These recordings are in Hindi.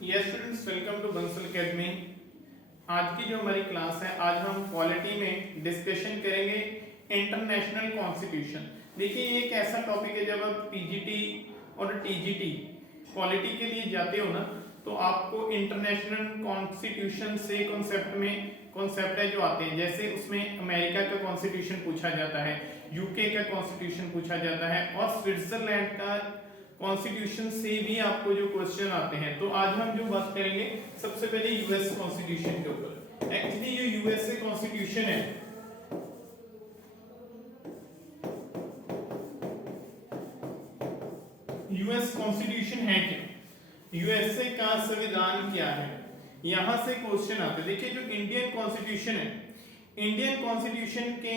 Yes students, welcome to Bansal Academy. आज की जो हमारी क्लास है, आज हम पॉलिटी में डिस्कशन करेंगे इंटरनेशनल कॉन्स्टिट्यूशन। देखिए, ये एक ऐसा टॉपिक है, जब आप पीजीटी और टीजीटी पॉलिटी के लिए जाते हो ना, तो आपको इंटरनेशनल कॉन्स्टिट्यूशन से कॉन्सेप्ट है जो आते हैं। जैसे उसमें अमेरिका का कॉन्स्टिट्यूशन पूछा जाता है, यूके का कॉन्स्टिट्यूशन पूछा जाता है, और स्विट्जरलैंड का कॉन्स्टिट्यूशन से भी आपको जो क्वेश्चन आते हैं। तो आज हम जो बात करेंगे सबसे पहले यूएस कॉन्स्टिट्यूशन के ऊपर। एक्चुअली ये यूएसए कॉन्स्टिट्यूशन है, यूएस कॉन्स्टिट्यूशन है क्या, यूएसए का संविधान क्या है, यहां से क्वेश्चन आते हैं। देखिए, जो इंडियन कॉन्स्टिट्यूशन है, इंडियन कॉन्स्टिट्यूशन के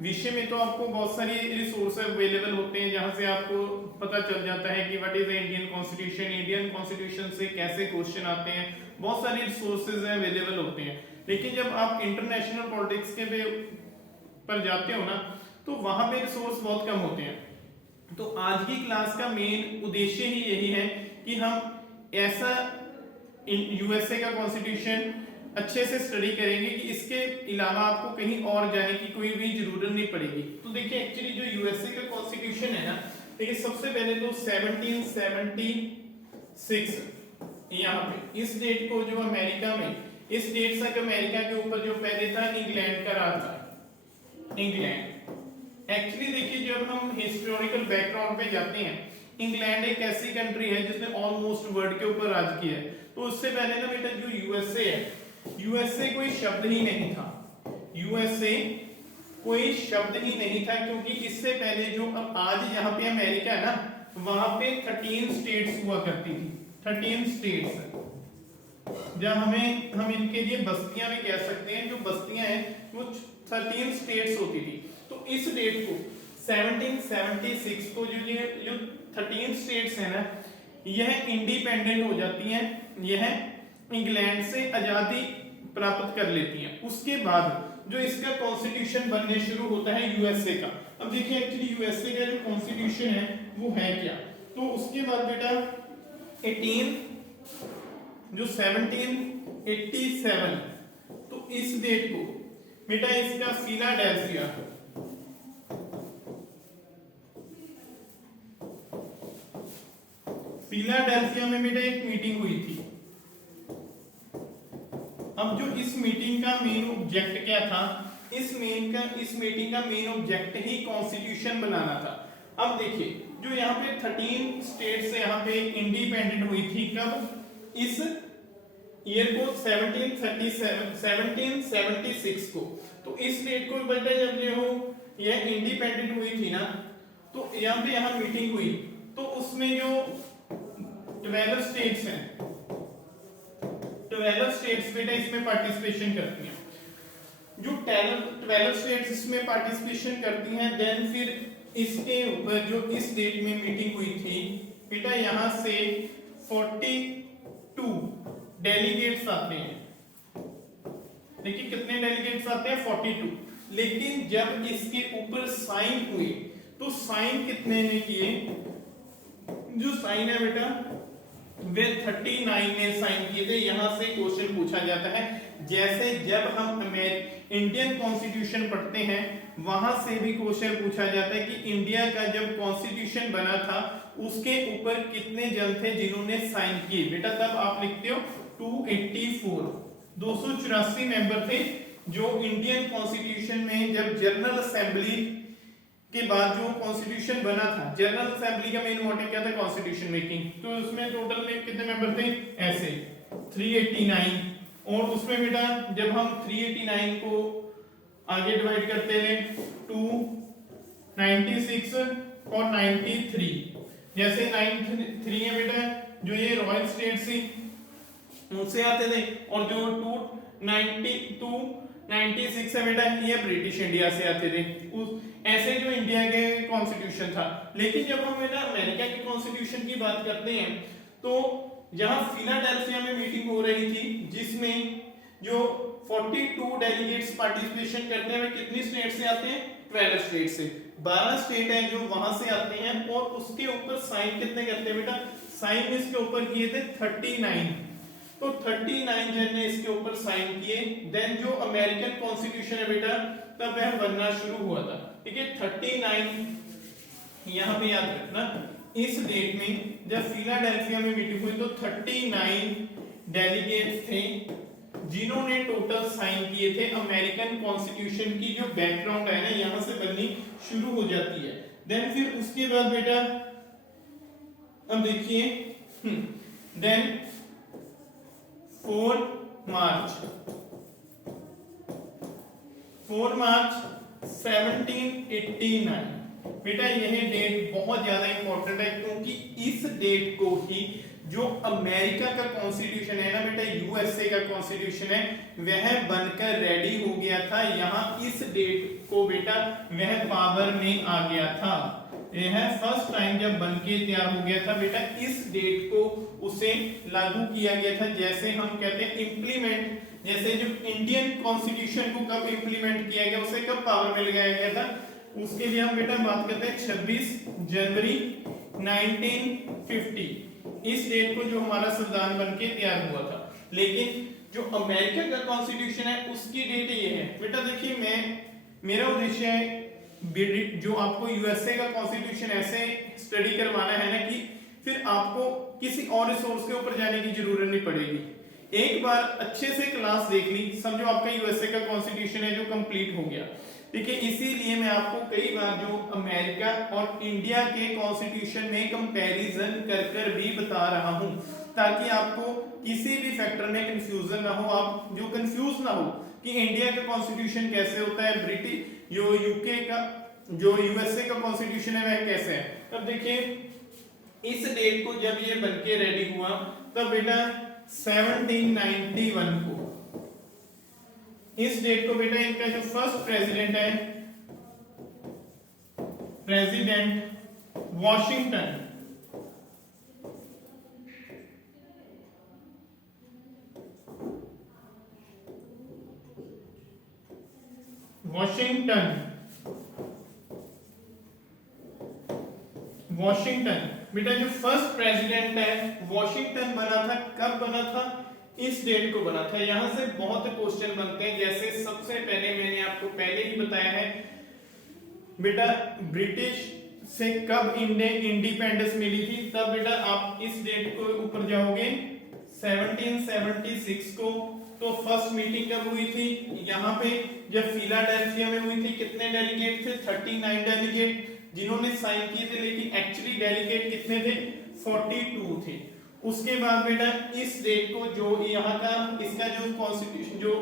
विषय में तो आपको बहुत सारी रिसोर्स अवेलेबल होते हैं, जहां से आपको पता चल जाता है कि what is the Indian constitution, Indian constitution से कैसे क्वेश्चन आते हैं, बहुत सारी रिसोर्सेज अवेलेबल होते हैं। लेकिन जब आप इंटरनेशनल पॉलिटिक्स के पर जाते हो ना, तो वहां पे रिसोर्स बहुत कम होते हैं। तो आज की क्लास का मेन उद्देश्य ही यही है कि हम ऐसा यूएसए का कॉन्स्टिट्यूशन अच्छे से स्टडी करेंगे कि इसके अलावा आपको कहीं और जाने की कोई भी जरूरत नहीं पड़ेगी। तो देखिए, एक्चुअली जो यूएसए का कॉन्स्टिट्यूशन है ना, देखिए सबसे पहले तो 1776 यहाँ पे इस डेट को, जो अमेरिका में इस डेट तक अमेरिका के ऊपर जो पहले था इंग्लैंड का राज था, इंग्लैंड। एक्चुअली देखिए, जब हम हिस्टोरिकल बैकग्राउंड पे जाते हैं, इंग्लैंड एक ऐसी कंट्री है जिसने ऑलमोस्ट वर्ल्ड के ऊपर राज किया है। तो उससे पहले ना बेटा, जो यूएसए है, यूएसए कोई शब्द ही नहीं था, यूएसए कोई शब्द ही नहीं था, क्योंकि इससे पहले जो अब आज यहाँ पे अमेरिका है ना, वहां पे 13 स्टेट्स हुआ करती थी, 13 स्टेट्स। जब हम इनके लिए बस्तियां भी कह सकते हैं, जो बस्तियां हैं वो 13 स्टेट्स होती थी। तो इस डेट को 1776 को जो 13 स्टेट्स है ना, यह इंडिपेंडेंट हो जाती हैं, यह इंग्लैंड से आजादी प्राप्त कर लेती हैं। उसके बाद जो इसका कॉन्स्टिट्यूशन बनने शुरू होता है यूएसए का। अब देखिए, एक्चुअली यूएसए का जो कॉन्स्टिट्यूशन है वो है क्या। तो उसके बाद बेटा 1787, तो इस डेट को बेटा इसका फिलाडेल्फिया, फिलाडेल्फिया में बेटा एक मीटिंग हुई थी। अब जो इस मीटिंग का मेन ऑब्जेक्ट क्या था, इस मीटिंग का मेन ऑब्जेक्ट ही कॉन्स्टिट्यूशन बनाना था। अब देखिए, जो यहाँ पे 13 स्टेट से यहाँ पे इंडिपेंडेंट हुई थी, कब, इस ईयर को 1776 को। तो इस डेट को बेटा जब यह इंडिपेंडेंट हुई थी ना, तो यहाँ मीटिंग हुई, तो उसमें जो 12 स्टेट्स हैं, 12 स्टेट्स बेटा इसमें पार्टिसिपेशन करती हैं। जो 12 स्टेट्स इसमें पार्टिसिपेशन करती हैं, देन फिर इसके ऊपर जो इस डेट में मीटिंग हुई थी बेटा, यहां से 42 डेलीगेट्स आते हैं। देखिए कितने डेलीगेट्स आते हैं, 42। लेकिन जब इसके ऊपर साइन हुए, तो साइन कितने ने किए, जो साइन है बेटा वे 39 ने साइन किए थे। यहां से क्वेश्चन पूछा जाता है, जैसे जब हम इंडियन कॉन्स्टिट्यूशन पढ़ते हैं, वहां से भी क्वेश्चन पूछा जाता है कि इंडिया का जब कॉन्स्टिट्यूशन बना था, उसके ऊपर कितने जन थे जिन्होंने साइन किए। बेटा तब आप लिखते हो 284, 284 मेंबर थे जो इंडियन कॉन्स्टिट्यूशन में, जब जनरल असेंबली के बाद जो कॉन्स्टिट्यूशन बना था, जनरल असेंबली का मेन मोटिव क्या था, कॉन्स्टिट्यूशन मेकिंग। तो उसमें टोटल में कितने मेंबर थे, ऐसे 389। और उसमें बेटा जब हम 389 को आगे डिवाइड करते हैं 2, 96 और 93, जैसे 93 है बेटा जो ये रॉयल स्टेट्स थी उनसे आते थे, और जो 296 है बेटा ये ब्रिटिश इंडिया से आते थे। ऐसे जो इंडिया के कॉन्स्टिट्यूशन था। लेकिन जब हम बेटा अमेरिका के कॉन्स्टिट्यूशन की बात करते हैं, तो यहाँ फिलाडेल्फिया में मीटिंग हो रही थी, जिसमें जो 42 डेलीगेट्स पार्टिसिपेशन करते हैं, वे कितनी स्टेट से आते हैं, 12 स्टेट से। 12 स्टेट है जो वहां से आते हैं, और उसके ऊपर साइन कितने करते हैं बेटा, साइन इसके ऊपर किए थे 39, तो 39 जन ने इसके ऊपर साइन किए। देन जो अमेरिकन कॉन्स्टिट्यूशन है बेटा तब वह बनना शुरू हुआ था। ठीक है, 39 यहां पे याद रखना, इस डेट में जब फिलाडेल्फिया में मीटिंग हुई तो 39 डेलीगेट्स थे जिन्होंने टोटल साइन किए थे। अमेरिकन कॉन्स्टिट्यूशन की जो बैकग्राउंड है ना यहां से बननी शुरू हो जाती है। देन फिर उसके बाद बेटा अब देखिए, देन 4 मार्च 1789, बेटा यह डेट बहुत ज्यादा इंपॉर्टेंट है क्योंकि इस डेट को ही जो अमेरिका का कॉन्स्टिट्यूशन है ना बेटा, यूएसए का कॉन्स्टिट्यूशन है, वह बनकर रेडी हो गया था। यहाँ इस डेट को बेटा वह पावर में आ गया था। यह फर्स्ट टाइम जब बनके तैयार हो गया था बेटा, इस डेट को उसे लागू किया गया था। जैसे हम कहते हैं इम्प्लीमेंट, जैसे जो इंडियन कॉन्स्टिट्यूशन को कब इम्प्लीमेंट किया गया, उसे कब पावर में लगाया गया था, उसके लिए हम बेटा बात करते हैं 26 जनवरी 1950। इस डेट को जो हमारा संविधान बनके तैयार हुआ था। लेकिन जो अमेरिका का कॉन्स्टिट्यूशन है उसकी डेट ये है बेटा। देखिए मेरा उद्देश्य है जो आपको यूएसए का कॉन्स्टिट्यूशन ऐसे स्टडी करवाना है ना कि फिर आपको किसी और रिसोर्स के ऊपर जाने की जरूरत नहीं पड़ेगी। एक बार अच्छे से क्लास देख ली, समझो आपका यूएसए का कॉन्स्टिट्यूशन है जो कंप्लीट हो गया। ठीक है, इसीलिए मैं आपको कई बार जो अमेरिका और इंडिया के कॉन्स्टिट्यूशन में कंपैरिजन कर भी बता रहा हूं ताकि आपको किसी भी फैक्टर में कंफ्यूजन ना हो, आप जो कंफ्यूज ना हो कि इंडिया का कॉन्स्टिट्यूशन कैसे होता है, ब्रिटिश जो यूके का जो यूएसए का कॉन्स्टिट्यूशन है वह कैसे है। तब देखिए इस डेट को जब ये बनके रेडी हुआ तब बेटा 1791 को, इस डेट को बेटा इनका जो फर्स्ट प्रेसिडेंट है, प्रेसिडेंट वॉशिंगटन, वॉशिंगटन बेटा जो फर्स्ट प्रेसिडेंट है वॉशिंगटन बना था। कब बना था? इस डेट को बना था। यहां से बहुत क्वेश्चन बनते हैं। जैसे सबसे पहले मैंने आपको पहले ही बताया है बेटा ब्रिटिश से कब इंडिपेंडेंस मिली थी, तब बेटा आप इस डेट को ऊपर जाओगे 1776 को। तो फर्स्ट मीटिंग कब हुई थी? यहाँ पे जब फिलाडेल्फिया में हुई थी। कितने डेलीगेट थे? 39 डेलीगेट जिन्होंने साइन किए थे, लेकिन एक्चुअली डेलीगेट कितने थे? 42 थे। उसके बाद बेटा इस डेट को जो यहाँ का इसका जो कॉन्स्टिट्यूशन जो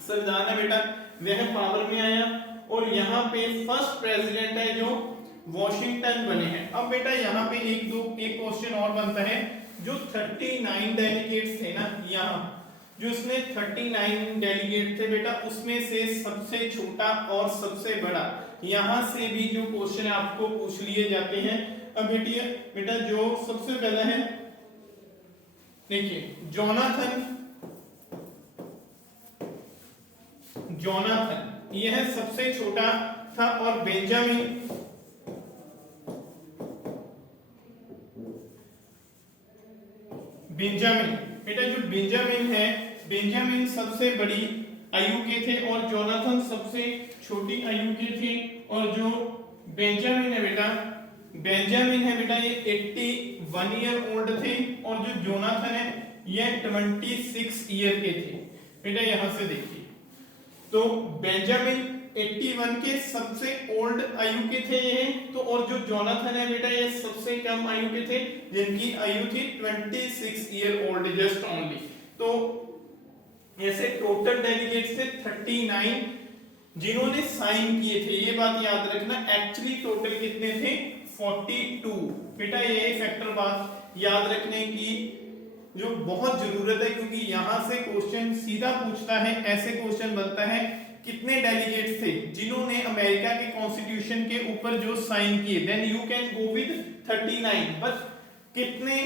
संविधान है बेटा वह पावर में आया और यहाँ पे फर्स्ट प्रेसिडेंट है जो वॉशिंगटन बने हैं। अब बेटा यहाँ पे एक क्वेश्चन और बनता है, जो 39 डेलीगेट्स थे ना, यहाँ जो इसमें 39 डेलीगेट थे बेटा, उसमें से सबसे छोटा और सबसे बड़ा, यहां से भी जो क्वेश्चन आपको पूछ लिए जाते हैं। अब बेटा जो सबसे पहला है देखिए जोनाथन यह सबसे छोटा था और बेंजामिन बेटा जो बेंजामिन सबसे बड़ी आयु के थे और जोनाथन सबसे छोटी आयु के थे। और जो बेंजामिन है बेटा ये 81 ईयर ओल्ड थे और जो जोनाथन है ये 26 ईयर के थे। बेटा यहां से देखिए तो बेंजामिन 81 के सबसे ओल्ड आयु के थे ये, तो और जो जोनाथन है बेटा ये सबसे कम आयु के थे जिनकी आयु थी 26 ईयर ओल्ड जस्ट ओनली। तो ऐसे टोटल डेलीगेट्स थे 39 जिन्होंने साइन किए थे। ये बात याद रखना, एक्चुअली टोटल कितने थे? 42। बेटा ये फैक्टर बात याद रखने की जो बहुत जरूरत है क्योंकि यहां से क्वेश्चन सीधा पूछता है। ऐसे क्वेश्चन बनता है कितने डेलीगेट्स थे जिन्होंने अमेरिका के कॉन्स्टिट्यूशन के ऊपर जो साइन किए, then you can go with 39, but कितने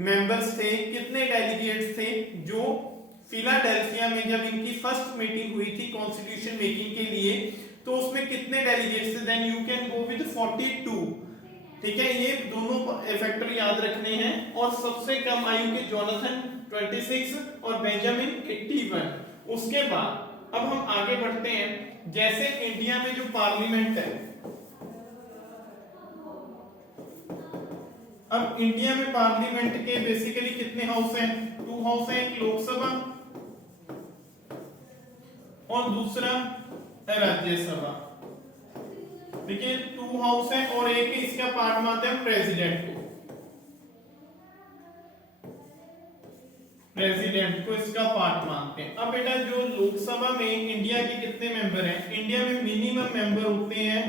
मेंबर्स थे, कितने डेलीगेट्स थे जो फिलाडेल्फिया में जब इनकी फर्स्ट मीटिंग हुई थी कॉन्स्टिट्यूशन मेकिंग के लिए, तो उसमें कितने डेलीगेट्स थे? Then you can go with 42। ठीक है, ये दोनों फैक्टर याद रखने हैं। और सबसे कम आयु के जोनाथन 26 और बेंजामिन 81। उसके बाद अब हम आगे बढ़ते हैं। जैसे इंडिया में जो पार्लियामेंट है, अब इंडिया में पार्लियामेंट के बेसिकली कितने हाउस हैं? 2 हाउस हैं, एक लोकसभा और दूसरा राज्यसभा। देखिए 2 हाउस है और एक इसका पार्ट मानते हैं प्रेसिडेंट को इसका पार्ट मानते हैं। अब बेटा जो लोकसभा में इंडिया के कितने मेंबर हैं? इंडिया में मिनिमम मेंबर होते हैं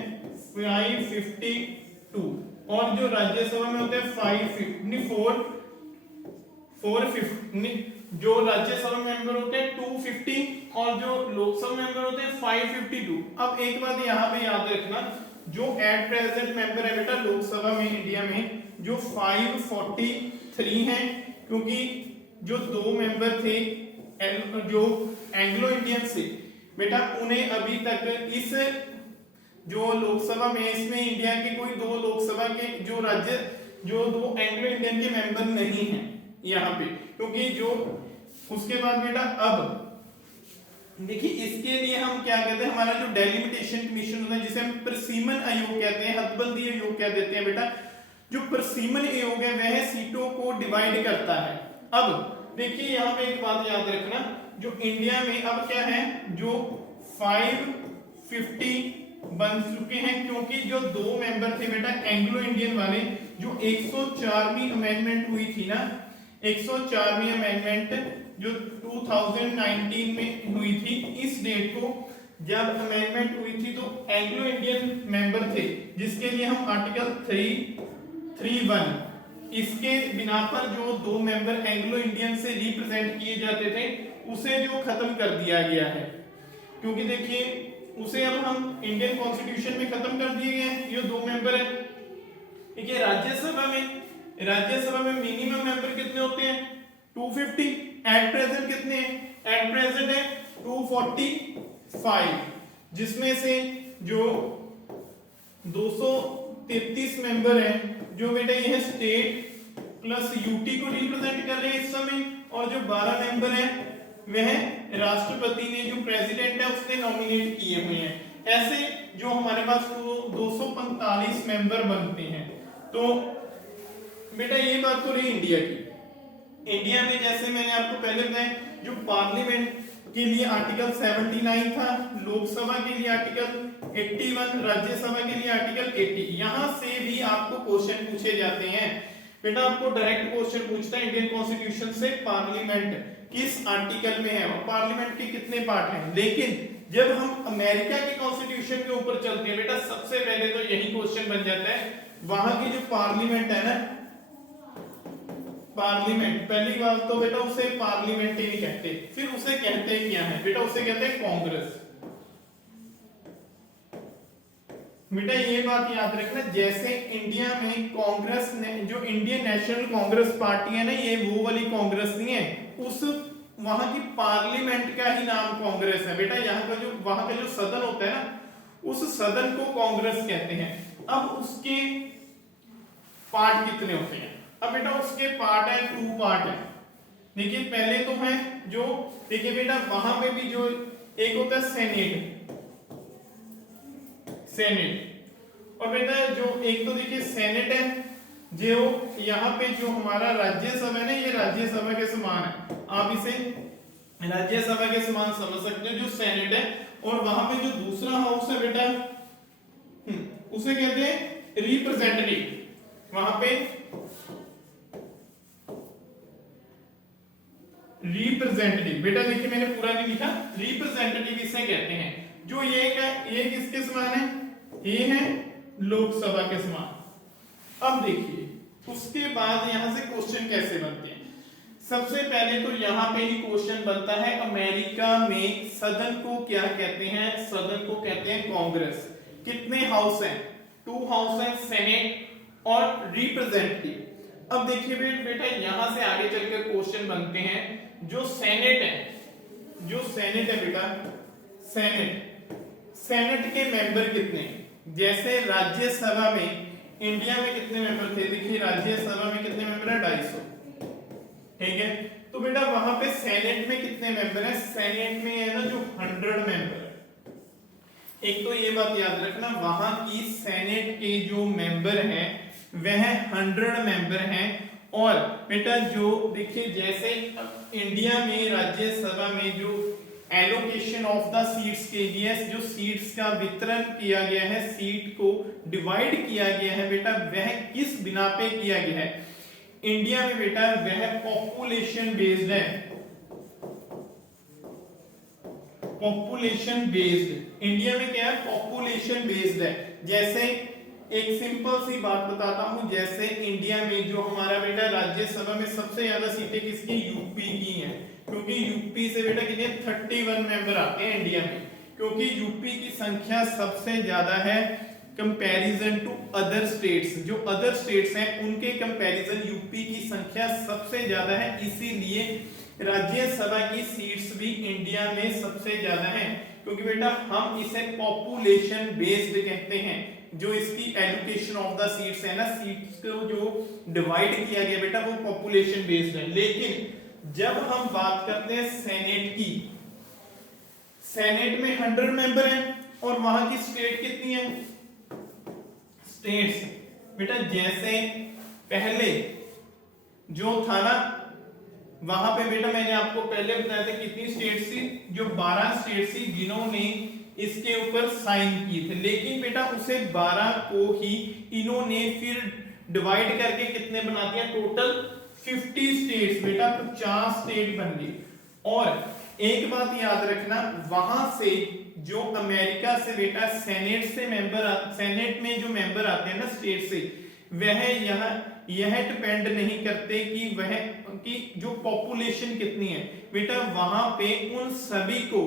552 और जो राज्यसभा में होते हैं 450। जो राज्यसभा मेंबर होते हैं 250 और जो लोकसभा मेंबर होते हैं 552। अब एक बात यहाँ पे याद रखना, जो एट प्रेजेंट मेंबर है बेटा लोकसभा में इंडिया में जो 543 हैं, क्योंकि जो 2 मेंबर थे जो एंग्लो इंडियन से बेटा उन्हें अभी तक इस जो लोकसभा में इसमें इंडिया के कोई 2 लोकसभा के जो 2 एंग्लो इंडियन के मेंबर नहीं हैं यहाँ पे, क्योंकि जो उसके बाद बेटा अब देखिए इसके लिए हम क्या कहते हैं, हमारा जो डेलिमिटेशन कमीशन होता है जिसे हम प्रसीमन आयोग कहते हैं, हदबंदी आयोग कह देते हैं बेटा, जो प्रसीमन आयोग है वह सीटों को डिवाइड करता है। अब देखिए यहाँ पे एक बात याद रखना, जो इंडिया में अब क्या है, जो 550 बन चुके हैं, क्योंकि जो 2 मेंबर थे बेटा एंग्लो इंडियन वाले, जो 104वीं अमेंडमेंट हुई थी ना, 104वीं अमेंडमेंट जो 2019 में हुई थी, इस डेट को जब अमेंडमेंट हुई थी तो एंग्लो इंडियन मेंबर थे, जिसके लिए हम आर्टिकल 331 इसके बिना पर जो 2 मेंबर एंग्लो इंडियन से रिप्रेजेंट किए जाते थे उसे जो खत्म कर दिया गया है, क्योंकि देखिए उसे अब हम इंडियन कॉन्स्टिट्यूशन में खत्म कर दिए गए हैं। ये 2 मेंबर है। ठीक है, राज्यसभा में मिनिमम मेंबर कितने होते हैं? 250। एट प्रेजेंट कितने हैं? एट प्रेजेंट है 245, जिसमें से जो 233 मेंबर हैं जो बेटा ये है स्टेट प्लस यूटी को रिप्रेजेंट कर रहे हैं इस समय, और जो 12 मेंबर हैं वह राष्ट्रपति ने जो प्रेसिडेंट है उसने नॉमिनेट किए हुए हैं। ऐसे जो हमारे पास 245 मेंबर बनते हैं। तो बेटा ये बात तो रही इंडिया की। इंडिया में जैसे मैंने आपको पहले बताया, जो पार्लियामेंट के लिए आर्टिकल 79 था, लोकसभा के लिए आर्टिकल 81, राज्यसभा के लिए आर्टिकल 80। यहां से भी आपको क्वेश्चन पूछे जाते हैं बेटा, आपको डायरेक्ट क्वेश्चन पूछता है इंडियन कॉन्स्टिट्यूशन से पार्लियामेंट किस आर्टिकल में है और पार्लियामेंट के कितने पार्ट हैं। लेकिन जब हम अमेरिका के कॉन्स्टिट्यूशन के ऊपर चलते हैं बेटा, सबसे पहले तो यही क्वेश्चन बन जाता है, वहां की जो पार्लियामेंट है ना, पार्लियामेंट पहली बात तो बेटा उसे पार्लियामेंट ही नहीं कहते, फिर उसे कहते क्या है बेटा, उसे कहते हैं कांग्रेस। बेटा ये बात याद रखना, जैसे इंडिया में कांग्रेस ने जो इंडियन नेशनल कांग्रेस पार्टी है ना, ये वो वाली कांग्रेस नहीं है, उस वहां की पार्लियामेंट का ही नाम कांग्रेस है बेटा। यहाँ का जो वहां का जो सदन होता है ना, उस सदन को कांग्रेस कहते हैं। अब उसके पार्ट कितने होते हैं? अब बेटा उसके पार्ट है 2 पार्ट है। देखिए पहले तो है जो, देखिए बेटा वहां पे भी जो एक होता है सेनेट, और बेटा जो एक तो देखिए सेनेट है, जो यहाँ पे जो हमारा राज्यसभा है ना, ये राज्यसभा के समान है, आप इसे राज्यसभा के समान समझ सकते हो जो सेनेट है। और वहां पे जो दूसरा हाउस है बेटा, उसे कहते हैं रिप्रेजेंटेटिव। वहां पे रिप्रेजेंटेटिव बेटा देखिए मैंने पूरा नहीं लिखा, रिप्रेजेंटेटिव इसे कहते हैं। जो ये किसके समान है? ये है लोकसभा के समान। अब देखिए उसके बाद यहां से क्वेश्चन कैसे बनते हैं। सबसे पहले तो यहां पे ही क्वेश्चन बनता है, अमेरिका में सदन को क्या कहते हैं? सदन को कहते हैं कांग्रेस। कितने हाउस हैं? 2 हाउस हैं, सेनेट और रिप्रेजेंटेटिव। अब देखिए बेटा यहां से आगे चलकर क्वेश्चन बनते हैं, जो सेनेट है बेटा, सेनेट के मेंबर कितने हैं? जैसे राज्यसभा में इंडिया में कितने मेंबर थे, देखिए राज्यसभा में कितने मेंबर है, 250, ठीक है। तो बेटा वहां पे सेनेट में कितने मेंबर है, सेनेट में है ना जो 100 मेंबर। एक तो ये बात याद रखना, वहां की सेनेट के जो मेंबर हैं वह 100 मेंबर हैं। और बेटा जो देखिए जैसे इंडिया में राज्यसभा में जो एलोकेशन ऑफ द सीट्स के लिए जो सीट्स का वितरण किया गया है, सीट को डिवाइड किया गया है बेटा, वह किस बिना पे किया गया है इंडिया में बेटा, वह पॉपुलेशन बेस्ड है, पॉपुलेशन बेस्ड। इंडिया में क्या है, पॉपुलेशन बेस्ड है। जैसे एक सिंपल सी बात बताता हूं, जैसे इंडिया में जो हमारा बेटा राज्यसभा में सबसे ज्यादा सीटें किसकी, यूपी की हैं, क्योंकि यूपी से बेटा कितने 31 मेंबर आते हैं इंडिया में, क्योंकि यूपी की संख्या सबसे ज्यादा है कंपैरिजन टू अदर स्टेट्स। जो अदर स्टेट्स हैं उनके कंपैरिजन यूपी की संख्या सबसे ज्यादा है, इसीलिए राज्यसभा की सीट्स भी इंडिया में सबसे ज्यादा हैं, क्योंकि बेटा हम इसे पॉपुलेशन बेस्ड कहते हैं। जो इसकी एलोकेशन ऑफ द सीट्स है ना, सीट्स को जो डिवाइड किया गया बेटा वो पॉपुलेशन बेस्ड है। लेकिन जब हम बात करते हैं सेनेट की, सेनेट में 100 मेंबर हैं और वहां की स्टेट कितनी है, स्टेट्स बेटा जैसे पहले जो था ना, वहां पे बेटा मैंने आपको पहले बताया था कितनी स्टेट्स थी, जो 12 स्टेट्स थी जिन्होंने इसके ऊपर साइन किए थे। लेकिन बेटा उसे 12 को ही इन्होंने फिर डिवाइड करके कितने बना दिया, टोटल 50 स्टेट्स बेटा, 50 स्टेट बन गई। और एक बात याद रखना, वहां से जो अमेरिका से बेटा सेनेट से मेंबर, सेनेट में जो मेंबर आते हैं ना स्टेट से, वह यह डिपेंड नहीं करते कि वह की जो पॉपुलेशन कितनी है बेटा, वहां पे उन सभी को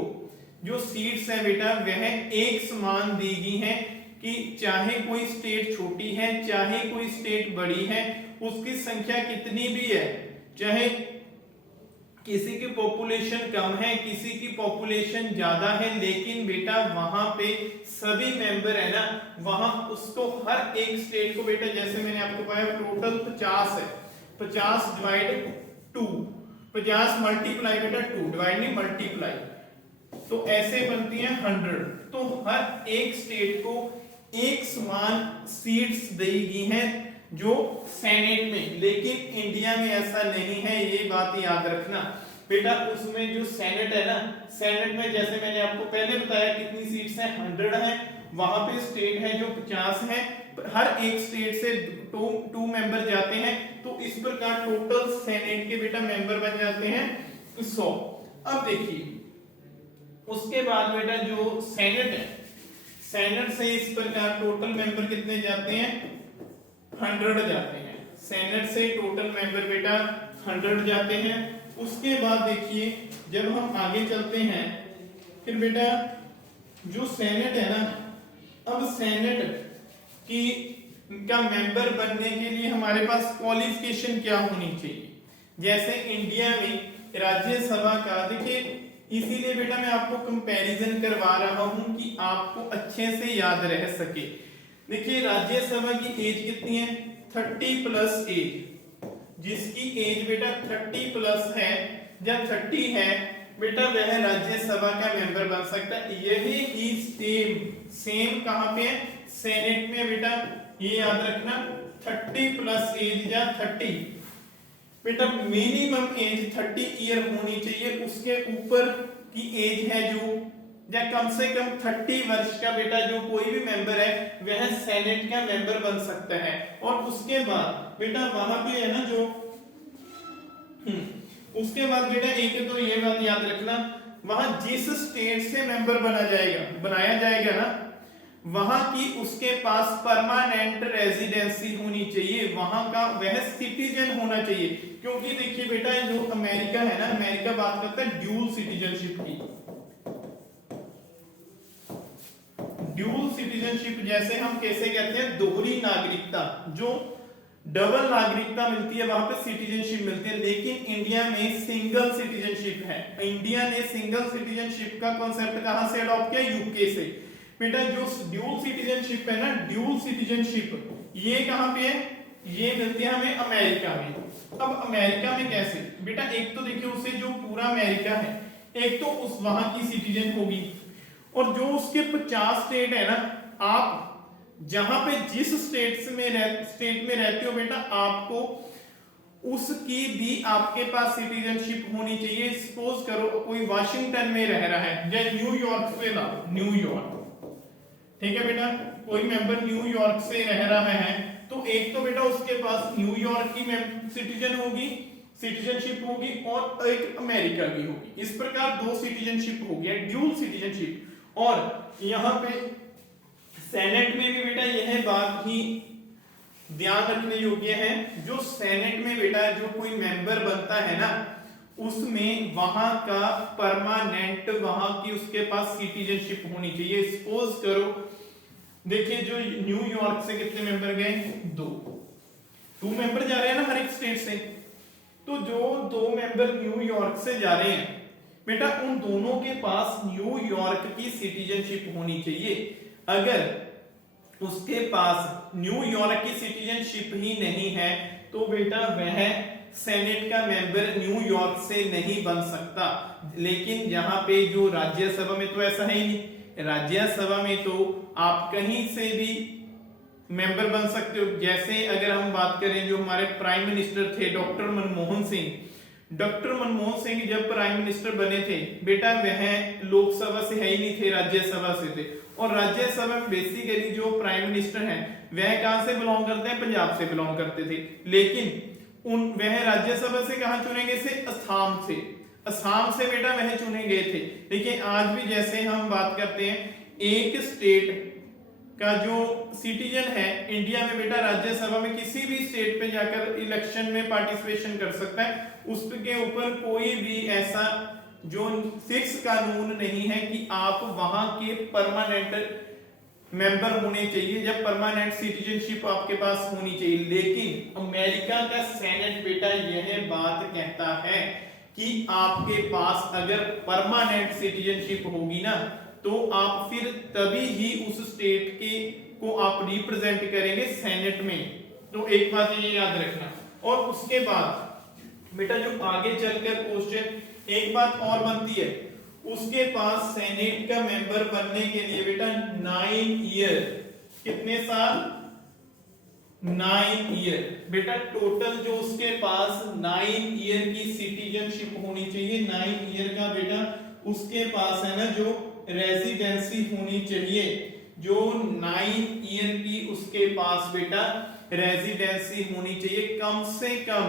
जो सीट्स है बेटा वह एक समान दी गई है, कि चाहे कोई स्टेट छोटी है चाहे कोई स्टेट बड़ी है, उसकी संख्या कितनी भी है, चाहे किसी की पॉपुलेशन कम है किसी की पॉपुलेशन ज्यादा है, लेकिन बेटा वहां पे सभी मेंबर है ना, वहां उसको हर एक स्टेट को बेटा, जैसे मैंने आपको बताया टोटल 50 है, 50 डिवाइड 2, 50 मल्टीप्लाई बेटा 2, डिवाइड नहीं मल्टीप्लाई, तो ऐसे बनती है 100। तो हर एक स्टेट को एक समान सीट्स दी गई हैं जो सेनेट में, लेकिन इंडिया में ऐसा नहीं है, ये बात याद रखना बेटा। उसमें जो सेनेट है ना, सेनेट में जैसे मैंने आपको पहले बताया कितनी सीट्स हैं, 100 है, वहां पे स्टेट है जो 50 है, हर एक स्टेट से टू मेंबर जाते हैं, तो इस प्रकार टोटल सेनेट के बेटा मेंबर बन जाते हैं 100। अब देखिए उसके बाद बेटा जो सेनेट है, सेनेट से इस प्रकार टोटल मेंबर कितने जाते हैं, 100 जाते हैं, सेनेट से टोटल मेंबर बेटा 100 जाते हैं। उसके बाद देखिए जब हम आगे चलते हैं, फिर बेटा जो सेनेट है ना, अब सेनेट की का मेंबर बनने के लिए हमारे पास क्वालिफिकेशन क्या होनी चाहिए, जैसे इंडिया में राज्यसभा का, देखिए इसीलिए बेटा मैं आपको कंपैरिजन करवा रहा हूं कि आपको अच्छे से याद रह सके। देखिए राज्यसभा की एज कितनी है, 30 प्लस एज, जिसकी एज बेटा 30 प्लस है, जब 30 है बेटा वह राज्यसभा का मेंबर बन सकता है। यही ही सेम कहां पे है, सेनेट में बेटा, ये याद रखना 30 प्लस एज या 30 बेटा मिनिमम एज 30 ईयर होनी चाहिए, उसके ऊपर की एज है जो, या कम से कम 30 वर्ष का बेटा जो कोई भी मेंबर है वह सेनेट का मेंबर बन सकता है। और उसके बाद बेटा वहां पे है ना जो उसके बाद बेटा एक तो ये बात याद रखना, वहां जिस स्टेट से मेंबर बनाया जाएगा ना, वहां की उसके पास परमानेंट रेजिडेंसी होनी चाहिए, वहां का वह सिटीजन होना चाहिए। क्योंकि देखिए बेटा जो अमेरिका है ना, अमेरिका बात करता है ड्यूल सिटीजनशिप की, ड्यूल सिटीजनशिप जैसे हम कैसे कहते हैं, दोहरी नागरिकता, जो डबल नागरिकता मिलती है वहां पे सिटीजनशिप मिलती है, लेकिन इंडिया में सिंगल सिटीजनशिप है। इंडिया ने सिंगल सिटीजनशिप का कॉन्सेप्ट कहां से अडॉप्ट किया, यूके से। बेटा जो ड्यूल सिटीजनशिप है ना, ड्यूल सिटीजनशिप ये कहां पे है, ये मिलती है हमें अमेरिका में। अब अमेरिका में कैसे बेटा, एक तो देखिए उसे जो पूरा अमेरिका है, एक तो उस वहां की सिटीजन होगी, और जो उसके 50 स्टेट है ना, आप जहां पे जिस स्टेट में रहते हो बेटा, आपको उसकी भी आपके पास सिटीजनशिप होनी चाहिए। सपोज करो कोई वाशिंगटन में रह रहा है, या न्यूयॉर्क पे ना, न्यूयॉर्क, ठीक है बेटा, कोई मेंबर न्यूयॉर्क से रह रहा है, तो एक तो बेटा उसके पास न्यूयॉर्क की सिटीजन होगी, सिटीजनशिप होगी, और एक अमेरिका की होगी। इस प्रकार दो सिटीजनशिप हो गया, ड्यूल सिटीजनशिप। और यहां पे सेनेट में भी बेटा यह बात ही ध्यान रखने योग्य है, जो सेनेट में बेटा जो कोई मेंबर बनता है ना, उसमें वहां का परमानेंट, वहां की उसके पास सिटीजनशिप होनी चाहिए। सपोज करो देखिए जो न्यूयॉर्क से कितने मेंबर गए, 2 मेंबर जा रहे हैं ना हर एक स्टेट से, तो जो 2 मेंबर न्यूयॉर्क से जा रहे हैं बेटा, उन दोनों के पास न्यूयॉर्क की सिटीजनशिप होनी चाहिए। अगर उसके पास न्यूयॉर्क की सिटीजनशिप ही नहीं है, तो बेटा वह सेनेट का मेंबर न्यूयॉर्क से नहीं बन सकता। लेकिन यहाँ पे जो राज्यसभा में तो ऐसा है ही नहीं, राज्यसभा में तो आप कहीं से भी मेंबर बन सकते हो। जैसे अगर हम बात करें जो हमारे प्राइम मिनिस्टर थे डॉक्टर मनमोहन सिंह, डॉक्टर मनमोहन सिंह जब प्राइम मिनिस्टर बने थे बेटा, वह लोकसभा से है ही नहीं थे, राज्यसभा से थे। और राज्यसभा में बेसिकली जो प्राइम मिनिस्टर हैं वह कहां से बिलोंग करते हैं, पंजाब से बिलोंग करते थे। लेकिन वह राज्यसभा से कहां चुने गए थे, असम से, असम से बेटा वह चुने गए थे। देखिए आज भी जैसे हम बात करते हैं, एक स्टेट का जो सिटीजन है इंडिया में बेटा, राज्यसभा में किसी भी स्टेट पे जाकर इलेक्शन में पार्टिसिपेशन कर सकता है। उसके ऊपर कोई भी ऐसा जो फिक्स कानून नहीं है कि आप वहां के परमानेंट मेंबर होने चाहिए, जब परमानेंट सिटीजनशिप आपके पास होनी चाहिए। लेकिन अमेरिका का सेनेट बेटा यह बात कहता है कि आपके पास अगर परमानेंट सिटीजनशिप होगी ना, तो आप फिर तभी ही उस स्टेट के को आप रिप्रेजेंट करेंगे सेनेट में। तो एक बात ये याद रखना। और उसके बाद बेटा जो आगे चलकर क्वेश्चन एक बात और बनती है, उसके पास सेनेट का मेंबर बनने के लिए बेटा 9 ईयर, कितने साल, 9 ईयर बेटा, टोटल जो उसके पास 9 ईयर की सिटीजनशिप होनी चाहिए। 9 ईयर का बेटा उसके पास है ना जो रेजिडेंसी होनी चाहिए, जो 9 ईयर की उसके पास बेटा रेजिडेंसी होनी चाहिए। कम से कम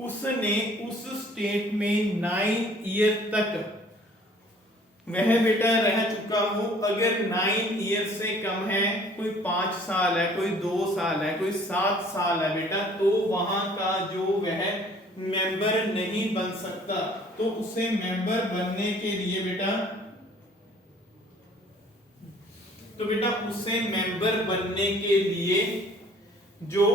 उसने उस स्टेट में 9 ईयर तक वह बेटा रह चुका हो। अगर 9 ईयर से कम है, कोई 5 साल है, कोई 2 साल है, कोई 7 साल है बेटा, तो वहां का जो वह मेंबर नहीं बन सकता। तो उसे मेंबर बनने के लिए बेटा, तो बेटा उसे मेंबर बनने के लिए जो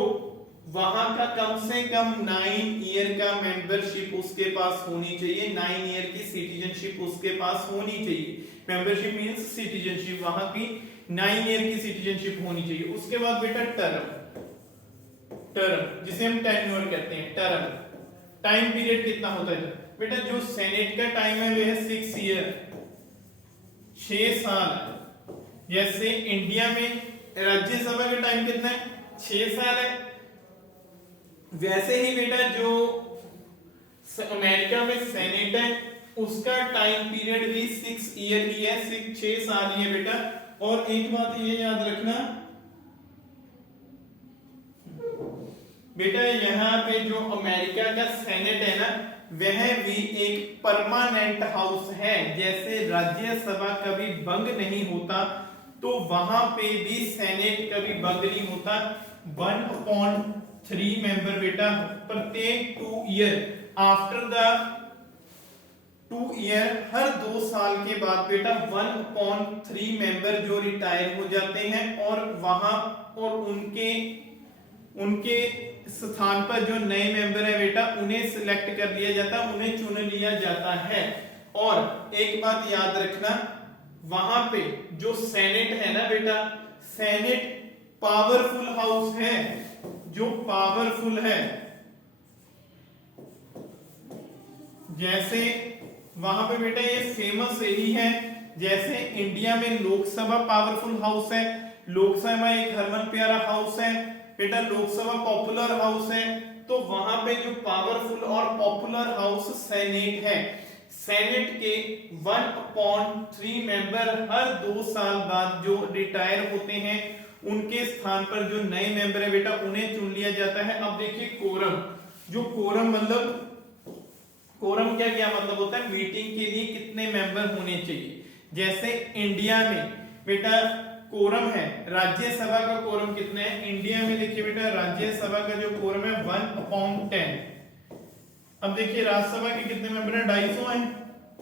वहां का कम से कम 9 ईयर का मेंबरशिप उसके पास होनी चाहिए, 9 ईयर की सिटीजनशिप उसके पास होनी चाहिए। मेंबरशिप मींस सिटीजनशिप, वहां की 9 ईयर की सिटीजनशिप होनी चाहिए। उसके बाद बेटा टर्म, टर्म जिसे हम टेन्योर कहते हैं, टर्म टाइम पीरियड कितना होता है बेटा, जो सेनेट का टाइम है वह है 6 ईयर, 6 साल। जैसे इंडिया में राज्यसभा का टाइम कितना है, 6 साल है। वैसे ही बेटा जो अमेरिका में सेनेट है उसका टाइम पीरियड भी 6 ईयर ही है, 6 साल ही है बेटा। और एक बात ये याद रखना बेटा, यहाँ पे जो अमेरिका का सेनेट है ना, वह भी एक परमानेंट हाउस है। जैसे राज्यसभा कभी भंग नहीं होता, तो वहां पे भी सेनेट कभी भंग नहीं होता। 1/3 मेंबर बेटा प्रत्येक 2 ईयर, आफ्टर द 2 ईयर, हर 2 साल के बाद बेटा 1/3 मेंबर जो रिटायर हो जाते हैं, और वहां और उनके स्थान पर जो नए मेंबर है बेटा उन्हें सिलेक्ट कर लिया जाता है, उन्हें चुन लिया जाता है। और एक बात याद रखना, वहां पे जो सेनेट है ना बेटा, सेनेट पावरफुल हाउस है, जो पावरफुल है, जैसे वहां पे बेटा ये फेमस यही है, जैसे इंडिया में लोकसभा पावरफुल हाउस है, लोकसभा एक हरमन प्यारा हाउस है बेटा, लोकसभा पॉपुलर हाउस है, तो वहां पे जो पावरफुल और पॉपुलर हाउस सेनेट है, सेनेट के 1/3 मेंबर हर 2 साल बाद जो रिटायर होते हैं उनके स्थान पर जो नए मेंबर है बेटा उन्हें चुन लिया जाता है। अब देखिए कोरम, जो कोरम मतलब कोरम क्या मतलब होता है, मीटिंग के लिए कितने मेंबर होने चाहिए। जैसे इंडिया में बेटा कोरम है, राज्यसभा का कोरम कितने है, इंडिया में देखिए बेटा राज्यसभा का जो कोरम है 1/10। अब देखिए राज्यसभा के कितने मेंबर है, 250 है,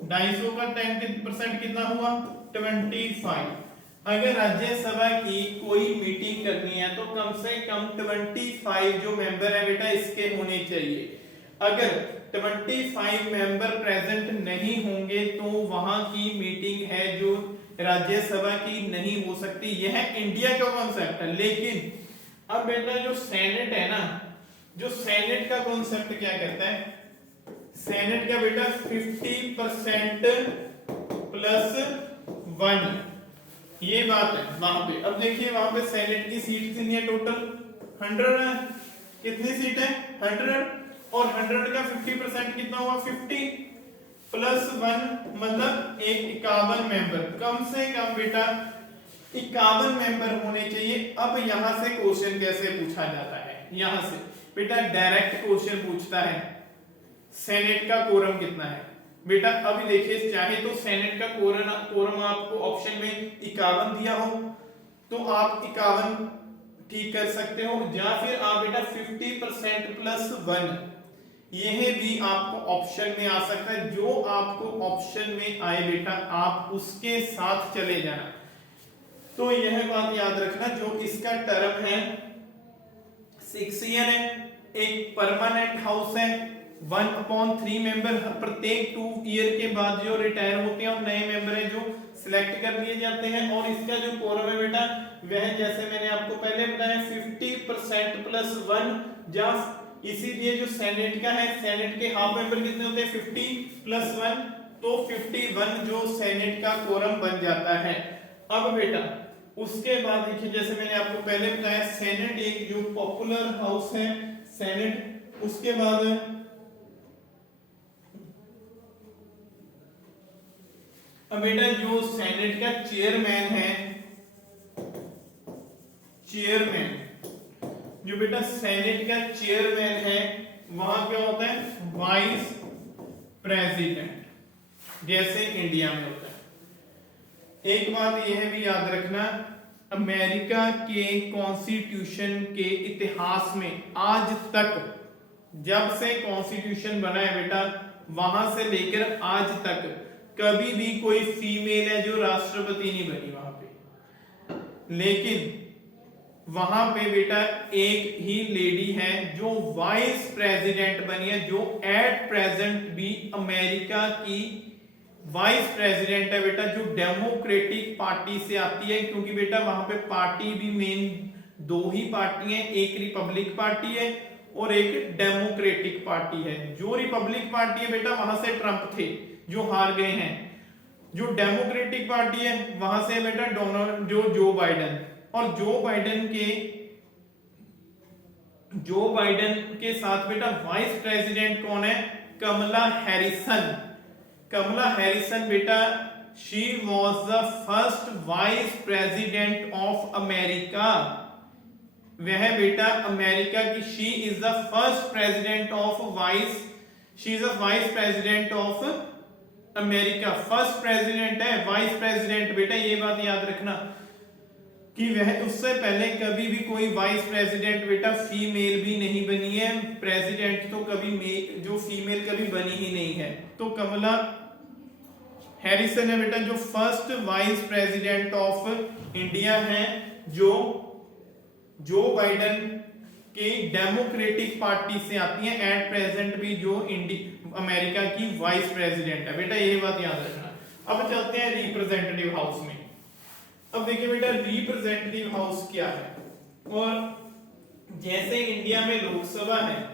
250 का 10% कितना हुआ, 25। अगर राज्यसभा की कोई मीटिंग करनी है तो कम से कम 25 जो मेंबर है बेटा इसके होने चाहिए। अगर 25 मेंबर प्रेजेंट नहीं होंगे तो वहां की मीटिंग है जो राज्यसभा की नहीं हो सकती। यह इंडिया का कॉन्सेप्ट है। लेकिन अब बेटा जो सेनेट है ना, जो सेनेट का कॉन्सेप्ट क्या कहता है, सेनेट का बेटा 50% + 1, ये बात है वहां पे। अब देखिए वहां पे सेनेट की सीट कितनी है, टोटल 100 है, कितनी सीट है 100, और 100 का 50% कितना हुआ 50 + 1 मतलब 51 मेंबर, कम से कम बेटा 51 मेंबर होने चाहिए। अब यहां से क्वेश्चन कैसे पूछा जाता है, यहां से बेटा डायरेक्ट क्वेश्चन पूछता है सेनेट का कोरम कितना है बेटा। अभी देखिए चाहे तो सेनेट का कोरम आपको ऑप्शन में 51 दिया हो तो आप 51 ठीक कर सकते हो, या फिर आप बेटा 50% + 1 यह भी आपको ऑप्शन में आ सकता है। जो आपको ऑप्शन में आए बेटा आप उसके साथ चले जाना। तो यह बात याद रखना, जो इसका टर्म है 6 ईयर है, एक परमानेंट हाउस है, 1/3 मेंबर प्रत्येक 2 ईयर के बाद जो रिटायर होते हैं और नए मेंबर है जो सिलेक्ट कर लिए जाते हैं। और इसका जो कोरम है बेटा वह जैसे मैंने आपको पहले बताया 50% + 1, या इसीलिए जो सेनेट का है, सेनेट के हाफ मेंबर कितने होते हैं 50 + 1, तो 51 जो सेनेट का कोरम बन जाता है। अब बेटा उसके बाद देखिए जैसे मैंने आपको पहले बताया सेनेट एक जो पॉपुलर हाउस है सेनेट, उसके बाद अब बेटा जो सेनेट का चेयरमैन है, चेयरमैन जो बेटा सेनेट का चेयरमैन है वहां क्या होता है वाइस प्रेसिडेंट, जैसे इंडिया में होता है। एक बात यह भी याद रखना, अमेरिका के कॉन्स्टिट्यूशन के इतिहास में आज तक जब से कॉन्स्टिट्यूशन बना है बेटा वहां से लेकर आज तक कभी भी कोई फीमेल है जो राष्ट्रपति नहीं बनी वहां पे। लेकिन वहां पे बेटा एक ही लेडी है जो वाइस प्रेसिडेंट बनी है, जो एट प्रेजेंट भी अमेरिका की वाइस प्रेसिडेंट है बेटा, जो डेमोक्रेटिक पार्टी से आती है। क्योंकि बेटा वहां पे पार्टी भी मेन 2 ही पार्टी है, एक रिपब्लिक पार्टी है और एक डेमोक्रेटिक पार्टी है। जो रिपब्लिक पार्टी है बेटा वहां से ट्रंप थे जो हार गए हैं, जो डेमोक्रेटिक पार्टी है वहां से बेटा डोनाल्ड जो बाइडेन, और जो बाइडेन के साथ बेटा वाइस प्रेसिडेंट कौन है, कमला हैरिसन। कमला हैरिसन बेटा she was the first vice president of America. वह बेटा अमेरिका की she is the first president of she is the vice president of America. First president है, वाइस प्रेसिडेंट बेटा ये बात याद रखना कि वह उससे पहले कभी भी कोई वाइस प्रेसिडेंट बेटा फीमेल भी नहीं बनी है। प्रेसिडेंट तो कभी जो फीमेल कभी बनी ही नहीं है। तो कमला हैरिसन है बेटा जो first vice president of India है, जो बाइडेन की डेमोक्रेटिक पार्टी से आती है, एट प्रेजेंट भी जो अमेरिका की वाइस प्रेसिडेंट है बेटा, ये बात याद रखना। अब चलते हैं रिप्रेजेंटेटिव हाउस में। अब देखिए बेटा रिप्रेजेंटेटिव हाउस क्या है, और जैसे इंडिया में लोकसभा है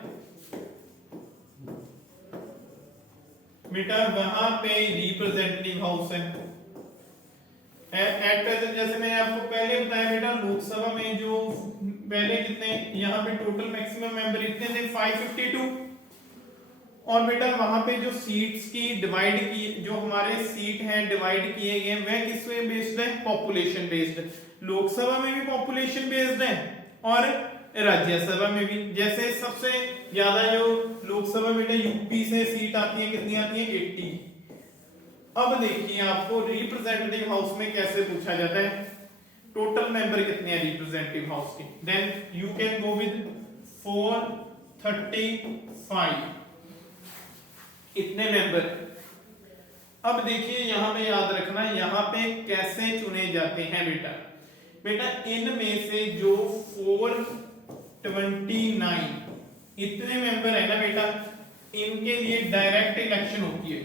बेटा वहां पे रिप्रेजेंटेटिव हाउस है। एट प्रेजेंट जैसे मैंने आपको पहले बताया बेटा लोकसभा में जो पहले कितने यहाँ पे टोटल मैक्सिमम मेंबर इतने थे 552, और बेटा वहां पे जो सीट्स की डिवाइड की जो हमारे सीट हैं डिवाइड किए गए वह किस पे बेस्ड है, पॉपुलेशन बेस्ड। लोकसभा में भी पॉपुलेशन बेस्ड है और राज्यसभा में भी। जैसे सबसे ज्यादा जो लोकसभा बेटा यूपी से सीट आती है, कितनी आती है 80। अब देखिए आपको रिप्रेजेंटेटिव हाउस में कैसे पूछा जाता है, टोटल मेंबर कितने हैं रिप्रेजेंटेटिव हाउस के, then you can go with 435 इतने मेंबर। अब देखिए यहां पे याद रखना यहां पे कैसे चुने जाते हैं बेटा। बेटा इनमें से जो 429 इतने मेंबर है ना बेटा, इनके लिए डायरेक्ट इलेक्शन होती है।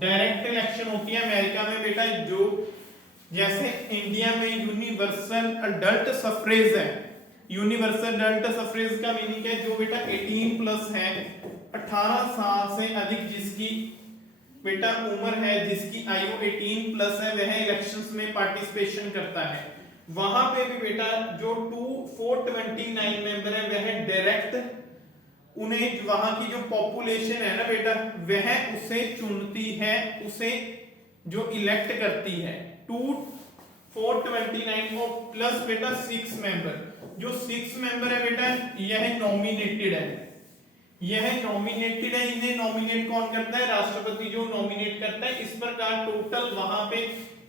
डायरेक्ट इलेक्शन होती है अमेरिका में बेटा, जो जैसे इंडिया में यूनिवर्सल अडल्ट सफरेज है। यूनिवर्सल अडल्ट सफरेज का मीनिंग है जो बेटा 18 प्लस है, 18 साल से अधिक जिसकी बेटा उम्र है, जिसकी आयु 18 प्लस है, वह इलेक्शंस में पार्टिसिपेशन करता है। वहां पे भी बेटा जो 429 मेंबर है वह डायरेक्ट उन्हें वहां की जो पॉपुलेशन है ना बेटा वह उसे चुनती है, उसे जो इलेक्ट करती है। 429 को प्लस बेटा 6 मेंबर, जो 6 मेंबर है बेटा यह नॉमिनेटेड है। यह नॉमिनेटेड है, इन्हें नॉमिनेट कौन करता है, राष्ट्रपति जो नॉमिनेट करता है। इस प्रकार टोटल वहां पे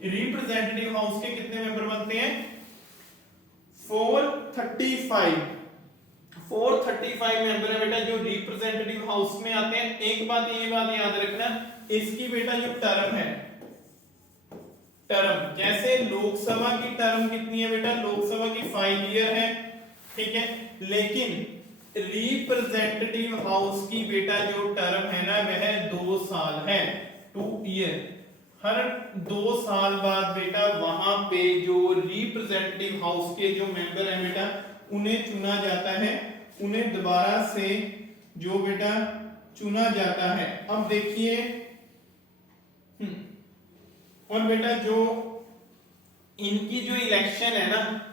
रिप्रेजेंटेटिव हाउस के कितने मेंबर बनते हैं, 435 मेंबर है बेटा जो रिप्रेजेंटेटिव हाउस में आते हैं। एक बात ये बात याद रखना, इसकी बेटा जो टर्म है, टर्म जैसे लोकसभा की टर्म कितनी है बेटा, लोकसभा की 5 ईयर है, ठीक है। लेकिन रिप्रेजेंटेटिव हाउस की बेटा जो टर्म है ना वह 2 साल है, 2 ईयर। हर 2 साल बाद बेटा वहां पे जो रिप्रेजेंटेटिव हाउस के जो मेंबर है बेटा उन्हें चुना जाता है, उन्हें दोबारा से जो बेटा चुना जाता है। अब देखिए और बेटा जो इनकी जो इलेक्शन है ना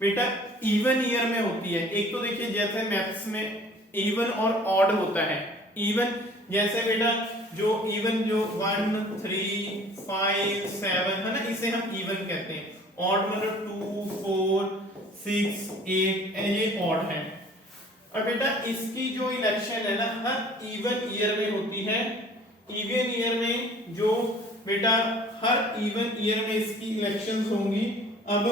बेटा इवन ईयर में होती है। एक तो देखिए जैसे मैथ्स में इवन और ऑड होता है। इवन जैसे बेटा जो इवन जो 1 3 5 7 है ना, इसे हम इवन कहते हैं। ऑड मतलब 2 4 6 8 ये ऑड है। और बेटा इसकी जो इलेक्शन है ना हर इवन ईयर में होती है। इवन ईयर में जो बेटा हर इवन ईयर में इसकी इलेक्शंस होंगी। अब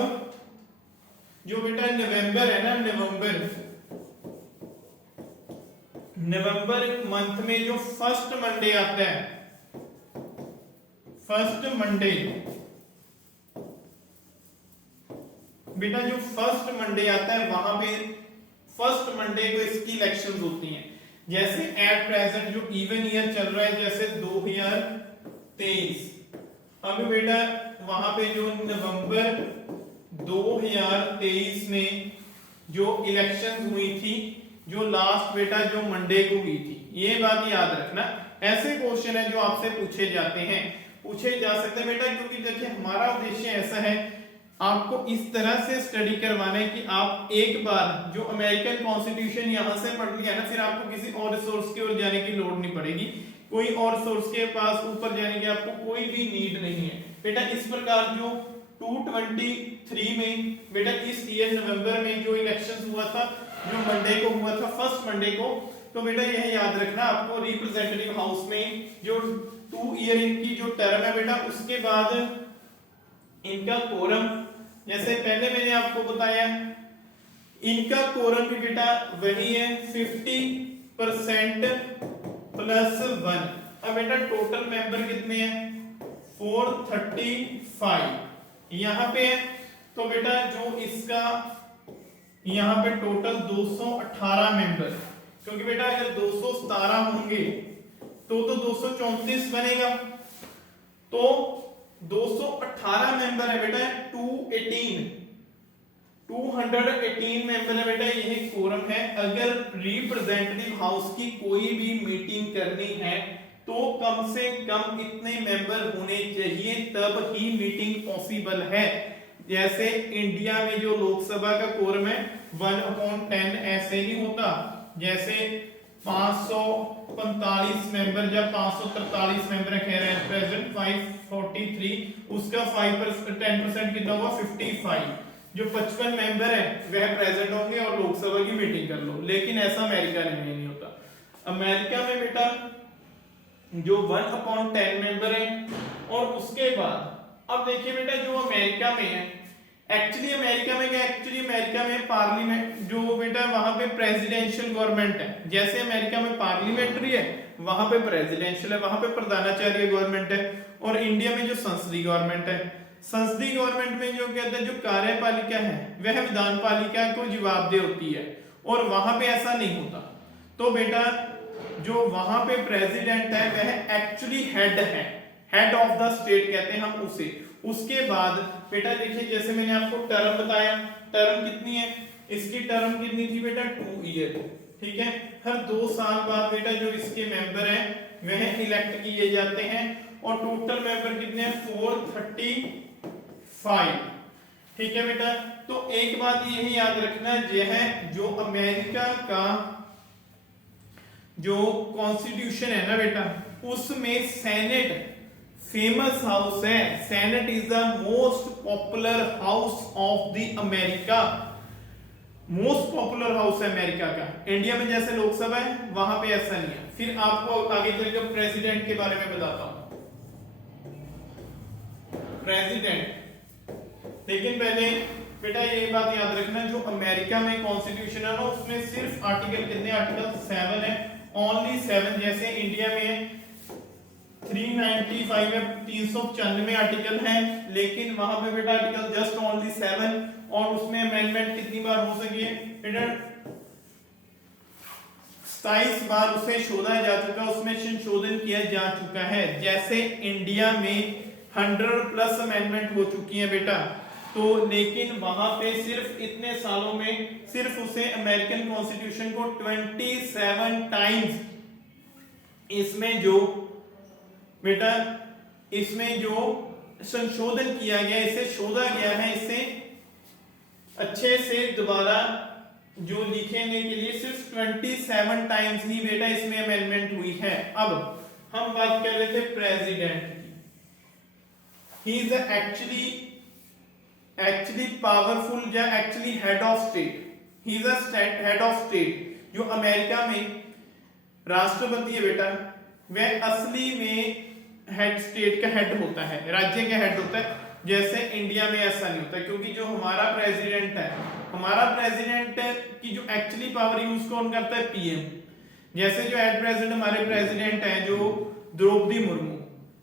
जो बेटा नवंबर है ना, नवंबर मंथ में जो फर्स्ट मंडे आता है, फर्स्ट मंडे बेटा जो फर्स्ट मंडे आता है वहां पे फर्स्ट मंडे को इसकी इलेक्शंस होती हैं। जैसे एट प्रेजेंट जो इवन ईयर चल रहा है जैसे 2023, अब बेटा वहां पे जो नवंबर 2023 में जो इलेक्शन हुई थी, जो लास्ट बेटा जो मंडे को हुई थी, ये बात याद रखना। ऐसे क्वेश्चन है जो आपसे पूछे जाते हैं, पूछे जा सकते हैं बेटा, क्योंकि देखिए हमारा उद्देश्य ऐसा है आपको इस तरह से स्टडी करवाना है कि आप एक बार जो अमेरिकन कॉन्स्टिट्यूशन यहां से पढ़ लिया ना, फिर आपको किसी और सोर्स की ओर जाने की लोड़ नहीं पड़ेगी, कोई और सोर्स के पास ऊपर जाने की आपको कोई भी नीड नहीं है बेटा। इस प्रकार जो 223 में बेटा इस ईयर नवंबर में जो इलेक्शन हुआ था, जो मंडे को हुआ था, फर्स्ट मंडे को, तो बेटा यह याद रखना आपको रिप्रेजेंटेटिव हाउस में जो 2 ईयर इनकी जो टर्म है बेटा, उसके बाद इनका कोरम, जैसे पहले मैंने आपको बताया इनका कोरम भी बेटा वही है 50% प्लस 1। अब बेटा टोटल मेंबर कितने हैं 435 यहां पे है, तो बेटा जो इसका यहां पे टोटल 218 मेंबर, क्योंकि बेटा अगर 217 होंगे तो 234 बनेगा। तो 218 मेंबर है बेटा, 218 मेंबर है बेटा, यही कोरम है। अगर रिप्रेजेंटेटिव हाउस की कोई भी मीटिंग करनी है तो कम से कम इतने मेंबर होने चाहिए, तब ही मीटिंग पॉसिबल है। जैसे इंडिया में जो लोकसभा का कोरम है 1/10 ऐसे नहीं होता, जैसे 545 मेंबर या 543 मेंबर कह रहे हैं प्रेजेंट 543, उसका 10% कितना हुआ 55। जो 55 मेंबर है वह प्रेजेंट होंगे और लोकसभा की मीटिंग कर लो। लेकिन ऐसा अमेरिका में नहीं होता। अमेरिका में बेटा जो 1/10 मेंबर है, और उसके बाद अब देखिए बेटा जो अमेरिका में है, एक्चुअली अमेरिका में क्या, एक्चुअली अमेरिका में पार्लियामेंट जो बेटा वहां पे प्रेसिडेंशियल गवर्नमेंट है। जैसे अमेरिका में पार्लियामेंट्री है वहां पे प्रेसिडेंशियल है, वहां पे प्रधानाचार्य गवर्नमेंट है। और इंडिया में जो संसदीय गवर्नमेंट है, संसदीय गवर्नमेंट में जो कहते हैं जो कार्यपालिका है वह विधानपालिका को जवाबदेह होती है, और वहां पे ऐसा नहीं होता। तो बेटा जो वहां पे प्रेसिडेंट है वह एक्चुअली हेड है, हेड ऑफ द स्टेट कहते हैं हम उसे। उसके बाद बेटा देखिए जैसे मैंने आपको टर्म बताया, टर्म कितनी है, इसकी टर्म कितनी थी बेटा 2 ईयर, ठीक है। हर 2 साल बाद बेटा जो इसके मेंबर हैं वह इलेक्ट किए जाते हैं, और टोटल मेंबर कितने हैं 435, ठीक है बेटा। तो एक बात यही याद रखना, यह जो अमेरिका का जो कॉन्स्टिट्यूशन है ना बेटा, उसमें सेनेट फेमस हाउस है। Senate is the most popular house of the America, most popular house है अमेरिका का। इंडिया में जैसे लोकसभा है वहां पे ऐसा नहीं है। फिर आपको आगे चलकर प्रेसिडेंट के बारे में बताता हूं, प्रेसिडेंट। लेकिन पहले बेटा ये बात याद रखना, जो अमेरिका में कॉन्स्टिट्यूशन है ना उसमें सिर्फ आर्टिकल कितने, आर्टिकल 7 है, ओनली 7। जैसे इंडिया में 395 है, 395 आर्टिकल है, लेकिन वहां पे बेटा आर्टिकल जस्ट ओनली 7, और उसमें अमेंडमेंट कितनी बार हो सकी है बेटा 27 बार उसे शोधा जा चुका, उसमें संशोधन किया जा चुका है। जैसे इंडिया में 100+ अमेंडमेंट हो चुकी है बेटा, तो लेकिन वहां पे सिर्फ इतने सालों में सिर्फ उसे अमेरिकन कॉन्स्टिट्यूशन को 27 टाइम्स इसमें जो बेटा इसमें जो संशोधन किया गया, इसे शोधा गया है, इसे अच्छे से दोबारा जो लिखने के लिए सिर्फ 27 टाइम्स ही बेटा इसमें अमेंडमेंट हुई है। अब हम बात कर रहे थे प्रेसिडेंट की। ही इज एक्चुअली पावरफुल या actually head of state, he is head of state. जो अमेरिका में राष्ट्रपति है बेटा वह असली में हेड, स्टेट का हेड होता है, राज्य का हेड होता है। जैसे इंडिया में ऐसा नहीं होता, क्योंकि जो हमारा प्रेसिडेंट है, हमारा प्रेसिडेंट की जो एक्चुअली पावर यूज कौन करता है, पीएम। जैसे जो एट प्रेजेंट हमारे प्रेसिडेंट हैं जो द्रौपदी मुर्मू,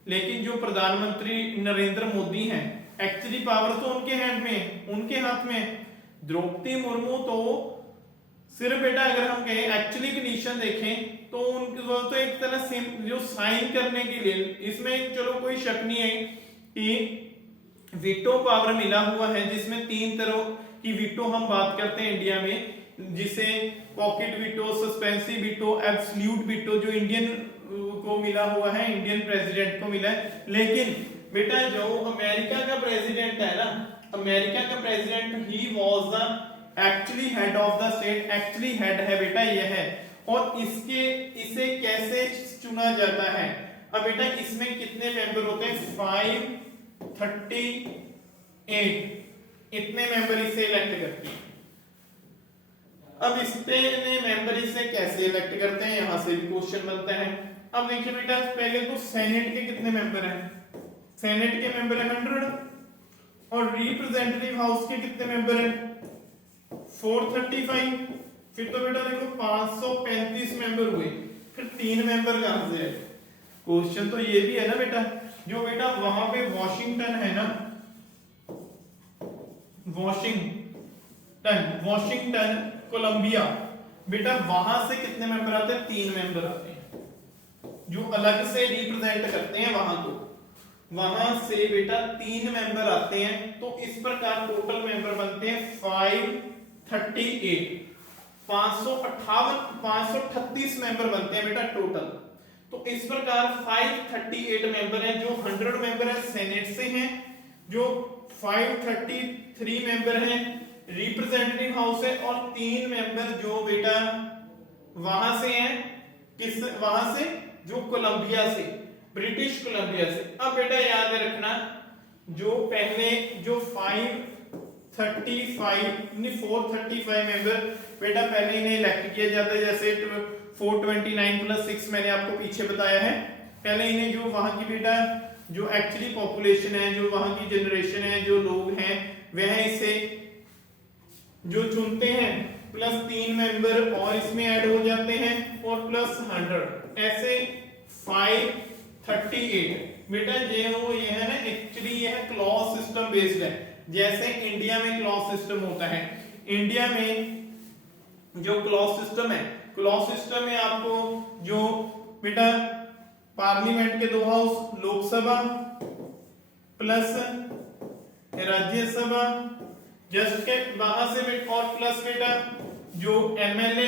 लेकिन जो प्रधानमंत्री नरेंद्र मोदी हैं एक्चुअली पावर तो उनके हैंड में, उनके हाथ में। द्रौपदी मुर्मू तो सिर्फ बेटा अगर हम कहें एक्चुअली कंडीशन देखें तो उनकी तो एक तरह से जो साइन करने के लिए, इसमें चलो कोई शक नहीं है कि वीटो पावर मिला हुआ है, जिसमें 3 तरह की वीटो हम बात करते हैं इंडिया में, जिसे pocket veto, suspensive veto, absolute veto जो इंडियन को मिला हुआ है, इंडियन प्रेसिडेंट को मिला है। लेकिन बेटा जो अमेरिका का प्रेसिडेंट है ना, अमेरिका का president he was the actually head of the state, actually head है बेटा यह है। और इसे कैसे चुना जाता है, अब बेटा इसमें कितने मेंबर होते हैं 538, इतने मेंबर इसे इलेक्ट करते हैं। अब इतने मेंबर इसे कैसे इलेक्ट करते हैं, यहां से भी क्वेश्चन बनता है। अब देखिए बेटा पहले तो सेनेट के कितने मेंबर हैं, सेनेट के मेंबर है 100, और रिप्रेजेंटेटिव हाउस के कितने मेंबर हैं 435। फिर तो बेटा देखो 535 मेंबर हुए, फिर 3 मेंबर कहां से आए। क्वेश्चन तो ये भी है ना बेटा, जो बेटा वहां पे वॉशिंगटन है ना, वॉशिंगटन कोलंबिया, बेटा वहां से कितने मेंबर आते हैं 3 मेंबर आते हैं। जो अलग से रिप्रेजेंट करते हैं वहां को, वहां से बेटा 3 मेंबर आते हैं। तो इस प्रकार टोटल मेंबर बनते हैं 538, 538 मेंबर बनते हैं बेटा टोटल। तो इस प्रकार 538 मेंबर हैं, जो 100 मेंबर है सेनेट से हैं, जो 533 मेंबर हैं रिप्रेजेंटेटिव हाउस है, और 3 मेंबर जो बेटा वहां से हैं, किस वहां से, जो कोलंबिया से, ब्रिटिश कोलंबिया से। अब बेटा याद रखना, जो पहले जो 435 मेंबर बेटा पहले इन्हें इलेक्ट किया जाता है, जैसे 429 + 6 मैंने आपको पीछे बताया है। पहले इन्हें जो वहां की बेटा जो एक्चुअली पॉपुलेशन है, जो वहां की जनरेशन है, जो लोग हैं, वह इसे जो चुनते हैं, प्लस 3 मेंबर और इसमें ऐड हो जाते हैं, और प्लस 100, ऐसे 538 बेटा ये है ना, एक्चुअली यह क्लॉज सिस्टम बेस्ड है। जैसे इंडिया में क्लॉज सिस्टम होता है, इंडिया में जो क्लॉज सिस्टम है, क्लॉज सिस्टम में आपको जो बेटा पार्लियामेंट के 2 house, Lok Sabha plus Rajya Sabha, just के वहां से बेटा, और प्लस बेटा जो एमएलए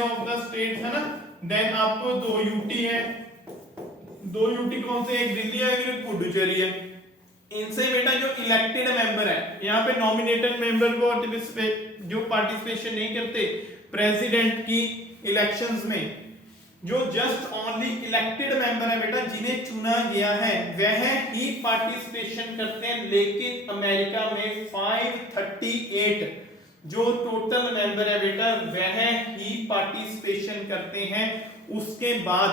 ऑफ द स्टेट है ना, देन आपको 2 यूटी है, 2 यूटी कौन से, एक दिल्ली है, एक पुडुचेरी है। इनसे बेटा जो इलेक्टेड मेंबर है, यहाँ पे नॉमिनेटेड मेंबर को जो पार्टिसिपेशन नहीं करते प्रेसिडेंट की इलेक्शंस में, जो जस्ट ओनली इलेक्टेड मेंबर है बेटा, जिन्हें चुना गया है, वह ही पार्टिसिपेशन करते हैं। लेकिन अमेरिका में 538 जो टोटल मेंबर है बेटा, वह ही पार्टिसिपेशन करते हैं। उसके बाद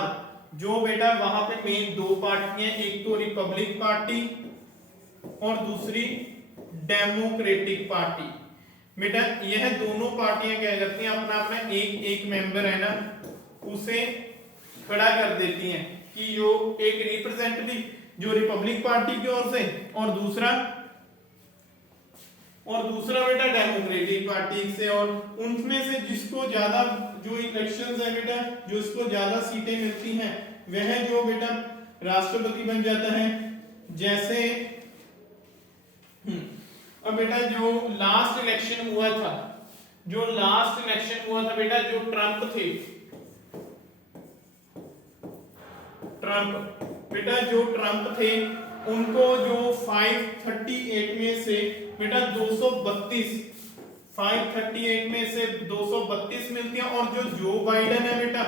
जो बेटा वहां पे मेन 2 पार्टियां, एक तो रिपब्लिक पार्टी और दूसरी डेमोक्रेटिक पार्टी। बेटा यह दोनों पार्टियां क्या करती हैं, अपना अपना एक मेंबर है ना, उसे खड़ा कर देती हैं, कि जो एक रिप्रेजेंटेटिव जो रिपब्लिक पार्टी की ओर से, और दूसरा बेटा डेमोक्रेटिक पार्टी से, और उनमें से जिसको ज्यादा जो इलेक्शंस है बेटा, जो इसको ज्यादा सीटें मिलती हैं, वह जो बेटा राष्ट्रपति बन जाता है। जैसे अब बेटा जो लास्ट इलेक्शन हुआ था, बेटा जो ट्रंप थे, बेटा जो ट्रंप थे, उनको जो 538 में से बेटा 232, 538 में से 232 मिलती है। और जो बाइडेन है बेटा,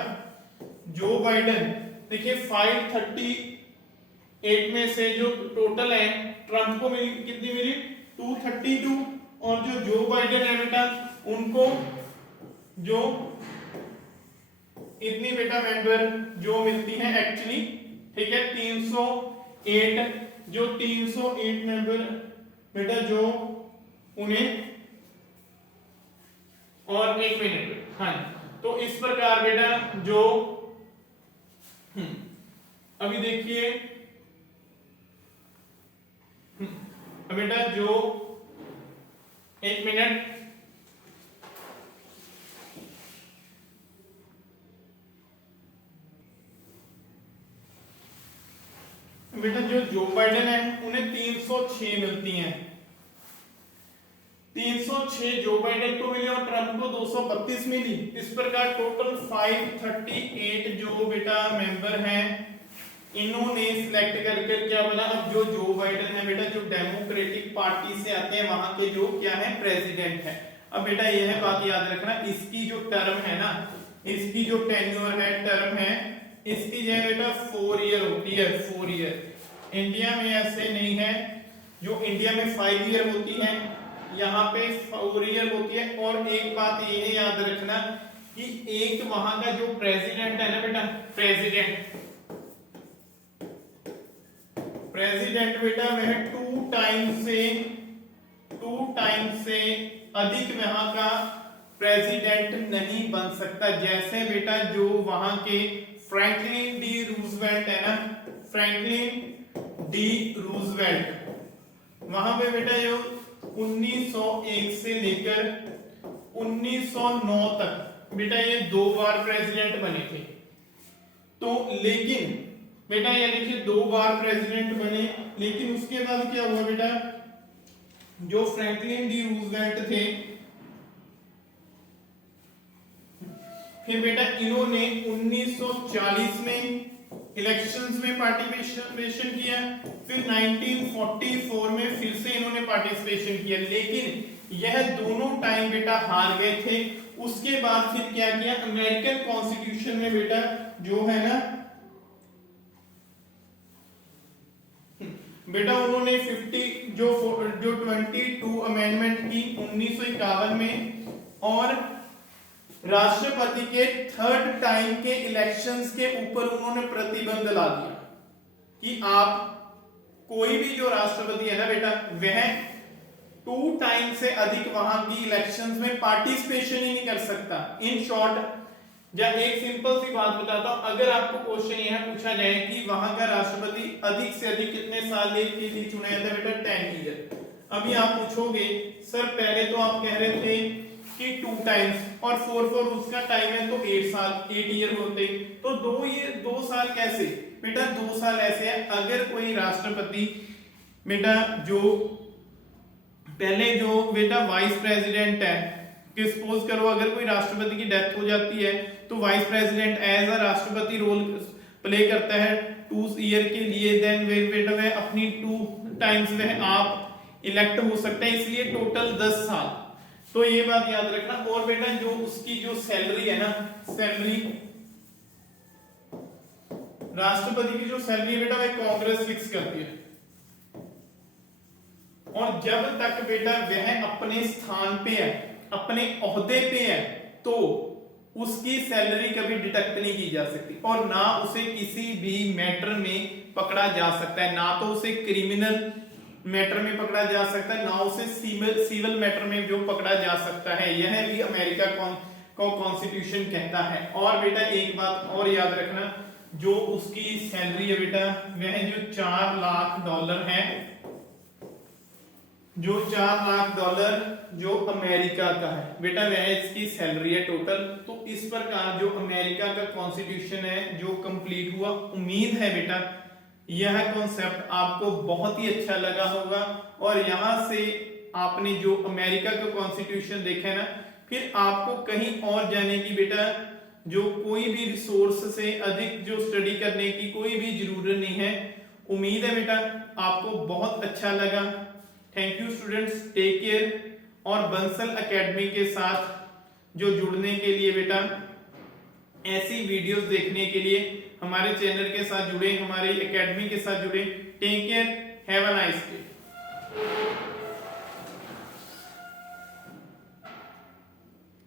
देखिए 538 में से जो टोटल है, ट्रंप को मिली कितनी मिली, 232, और जो बाइडेन है बेटा, उनको जो इतनी बेटा मेंबर जो मिलती है एक्चुअली, ठीक है, 308, जो 308 मेंबर बेटा जो उन्हें, और 1 मिनट, हाँ, तो इस प्रकार बेटा जो अभी देखिए बेटा जो 1 मिनट, बेटा जो बाइडेन है उन्हें 306 मिलती हैं, 306 जो बाइडेन को मिली और ट्रंप को 232 मिली। इस प्रकार टोटल 538 जो बेटा मेंबर हैं, इन्होंने सिलेक्ट करके क्या बना, अब जो बाइडेन है बेटा, जो डेमोक्रेटिक पार्टी से आते हैं, वहां के जो क्या है, प्रेसिडेंट है। अब बेटा यह बात याद रखना, इसकी जो टर्म है ना, इसकी जो टेन्योर है, टर्म है, इसकी जो बेटा 4 ईयर होती है, 4 ईयर। इंडिया में ऐसे नहीं है, जो इंडिया में 5 ईयर होती है, यहाँ पे 4 ईयर होती है। और एक बात ये याद रखना कि एक वहां का जो प्रेसिडेंट है ना बेटा, प्रेसिडेंट बेटा वह 2 टाइम से अधिक वहां का प्रेसिडेंट नहीं बन सकता। जैसे बेटा जो वहां के फ्रैंकलिन डी रूजवेल्ट है ना, फ्रैंकलिन डी रूजवेल्ट, वहां पे बेटा जो 1901 से लेकर 1909 तक बेटा ये 2 बार प्रेसिडेंट बने थे। तो लेकिन बेटा ये देखिए 2 बार प्रेसिडेंट बने, लेकिन उसके बाद क्या हुआ बेटा, जो फ्रैंकलिन डी रूजवेल्ट थे, फिर बेटा इन्होंने 1940 में इलेक्शंस में पार्टिसिपेशन किया, फिर 1944 में फिर से इन्होंने पार्टिसिपेशन किया, लेकिन यह दोनों टाइम बेटा हार गए थे। उसके बाद फिर क्या किया, अमेरिकन कॉन्स्टिट्यूशन में बेटा जो है ना बेटा उन्होंने 22 अमेंडमेंट की 1951 में, और राष्ट्रपति के थर्ड टाइम के इलेक्शंस के ऊपर उन्होंने प्रतिबंध ला दिया कि आप कोई भी जो राष्ट्रपति है ना बेटा, वह 2 टाइम से अधिक वहां की इलेक्शंस में पार्टिसिपेशन ही नहीं कर सकता। इन शॉर्ट, या एक सिंपल सी बात बताता हूं, अगर आपको क्वेश्चन यह पूछा जाए कि वहां का राष्ट्रपति अधिक से अधिक कितने साल के लिए चुना जाता है बेटा, 10 ईयर। अभी आप पूछोगे सर पहले तो आप कह रहे थे कि 2 टाइम्स, और 4 उसका टाइम है तो 8 साल, 8 ईयर होते, तो 2 साल कैसे बेटा, 2 साल ऐसे है, अगर कोई राष्ट्रपति बेटा जो पहले जो बेटा वाइस प्रेसिडेंट है, कि सपोज करो अगर कोई राष्ट्रपति की डेथ हो जाती है तो वाइस प्रेसिडेंट एज अ राष्ट्रपति रोल प्ले करता है 2 ईयर के लिए, देन बेटा वह अपनी 2 टाइम्स वह आप इलेक्ट हो सकता है, इसलिए टोटल 10 साल। तो ये बात याद रखना। और बेटा जो उसकी जो सैलरी है ना, सैलरी राष्ट्रपति की जो सैलरी है बेटा वह कांग्रेस फिक्स करती है, और जब तक बेटा वह अपने स्थान पे है, अपने ओहदे पे है, तो उसकी सैलरी कभी डिडक्ट नहीं की जा सकती, और ना उसे किसी भी मैटर में पकड़ा जा सकता है, ना तो उसे क्रिमिनल मैटर में पकड़ा जा सकता है, ना उसे सिविल मैटर में जो पकड़ा जा सकता है। यह भी अमेरिका को कॉन्स्टिट्यूशन कहता है। और बेटा एक बात और याद रखना, जो उसकी सैलरी है बेटा वह जो $4 लाख है, जो $4 लाख जो अमेरिका का है बेटा, वह इसकी सैलरी है टोटल। तो इस प्रकार जो अमेरिका का कॉन्स्टिट्यूशन है जो कंप्लीट हुआ। उम्मीद है बेटा यह कॉन्सेप्ट आपको बहुत ही अच्छा लगा होगा, और यहां से आपने जो अमेरिका का कॉन्स्टिट्यूशन देखा है ना, फिर आपको कहीं और जाने की बेटा जो कोई भी रिसोर्स से अधिक जो स्टडी करने की कोई भी जरूरत नहीं है। उम्मीद है बेटा आपको बहुत अच्छा लगा। Thank you students, take care. और बंसल एकेडमी के साथ जो जुड़ने के लिए बेटा, ऐसी वीडियोस देखने के लिए हमारे चैनल के साथ जुड़े, हमारी एकेडमी के साथ जुड़े। Take care, have a nice day.